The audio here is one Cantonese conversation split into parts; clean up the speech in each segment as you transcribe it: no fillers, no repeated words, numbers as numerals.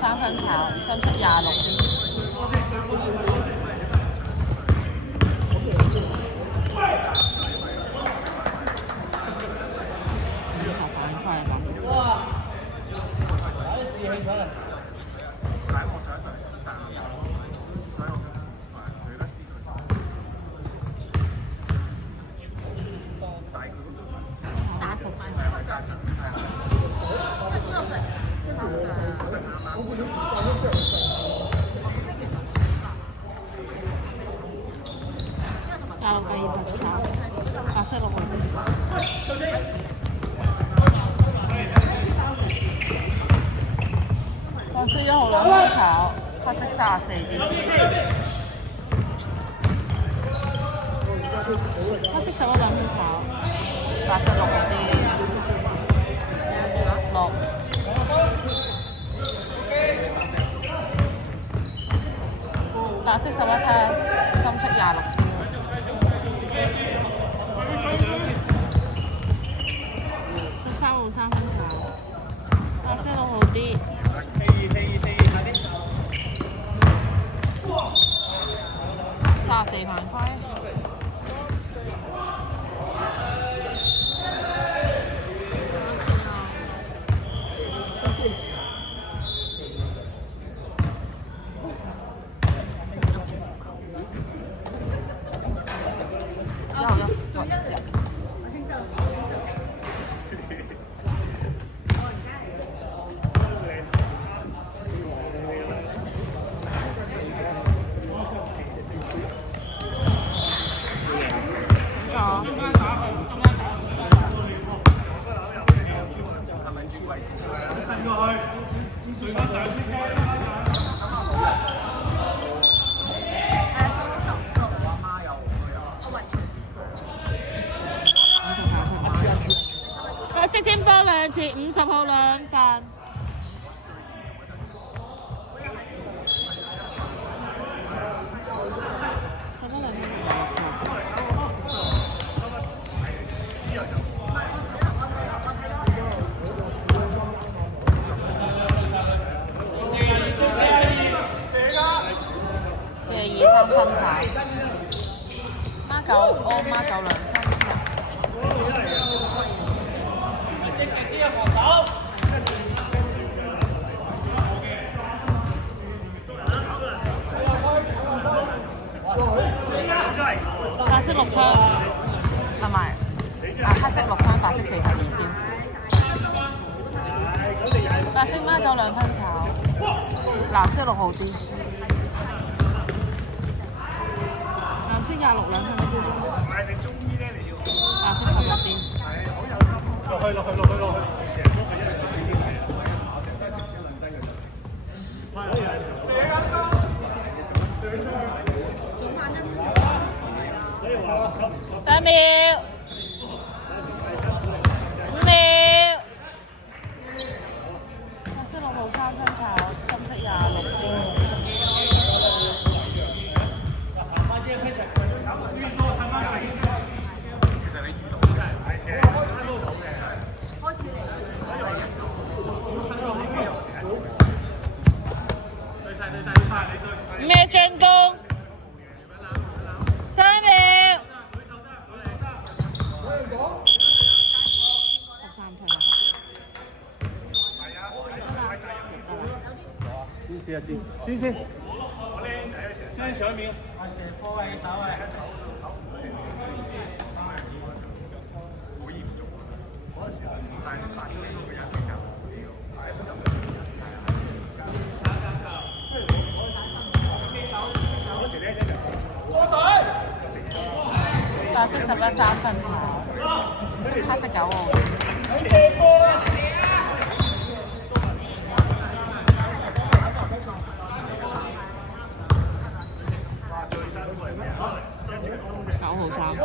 三分炒，深色26啲。炒板塊80。大陸雞葉白炒，白色落去。黃色1號2分炒，黑色34啲。黑色11 2分炒，白色6嗰啲。6。白色11聽，深色26先。13號3分炒，白色6號啲。34盤塊。白色天波2次，50號2份。42 3分炒，孖92分。白色6湯，同埋黑色6湯，白色42先。白色孖9 2分炒，藍色6號啲。藍色26 2分炒，白色11啲。落去。8秒，5秒。白色6號3分炒，深色26啲。咩進攻？3秒。13退啦。先上面。白色11 3分炒，黑色9號。9號3分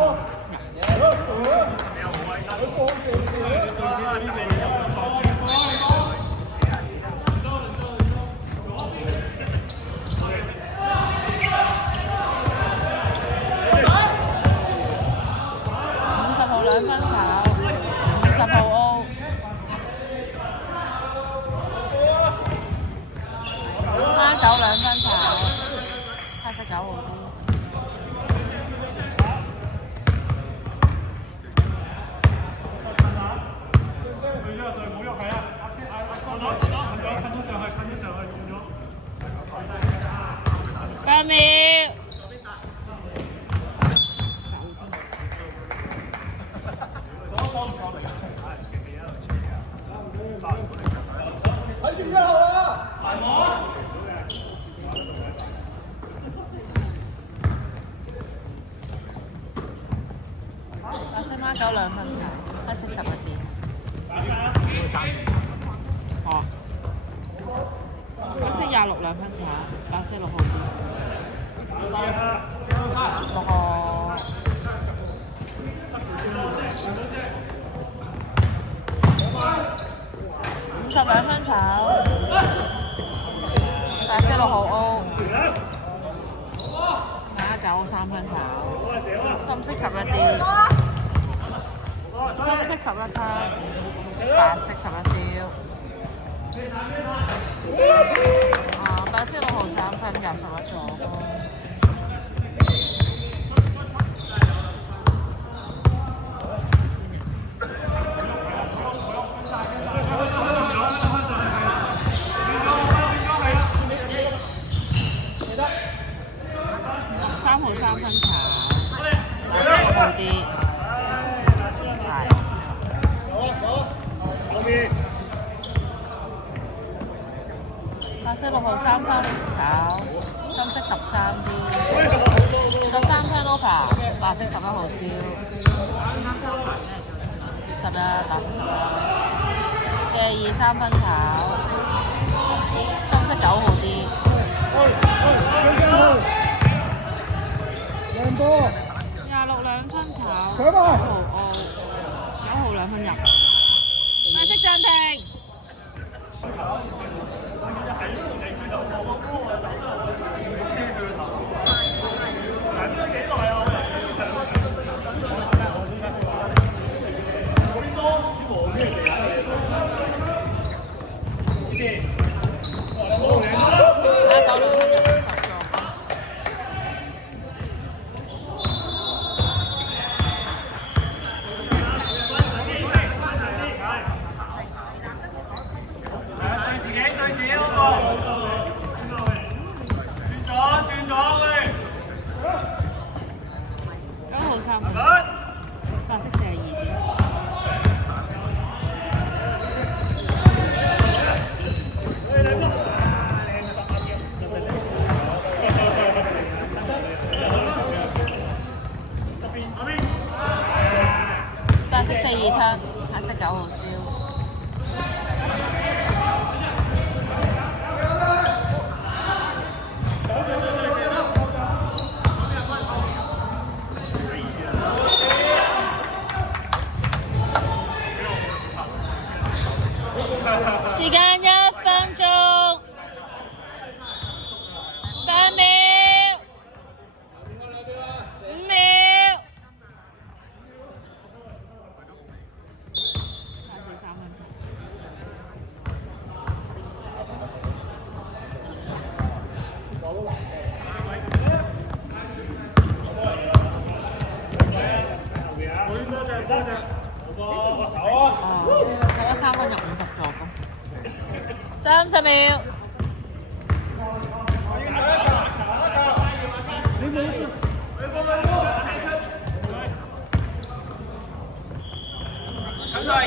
50號2分炒，50號 O。酒2分炒，黑色酒好啲。8秒。白色孖九2分炒，黑色11啲。哦。白色26 2分炒，白色6號啲。6號。50 2分炒，白色6號 O。馬9 3分炒，深色11啲，深色11攤，白色11燒。白色6號3分又11咗咯。3號3分炒，白色6號啲，係。白色6號3分炒，深色13啲，13 分 over， 白色11號燒，11白色11，42 3分炒，深色9號啲。26 2分炒，9號 O， 9號2分入，白色暫停。3分，白色42啲。白色42攤，黑色9號燒。時間1分鐘，8秒，5秒。3分鐘。13分入50助攻，30秒。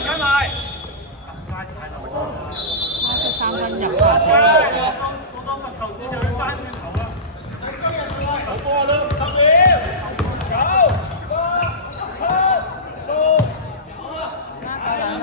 跟埋。3分入44助攻。9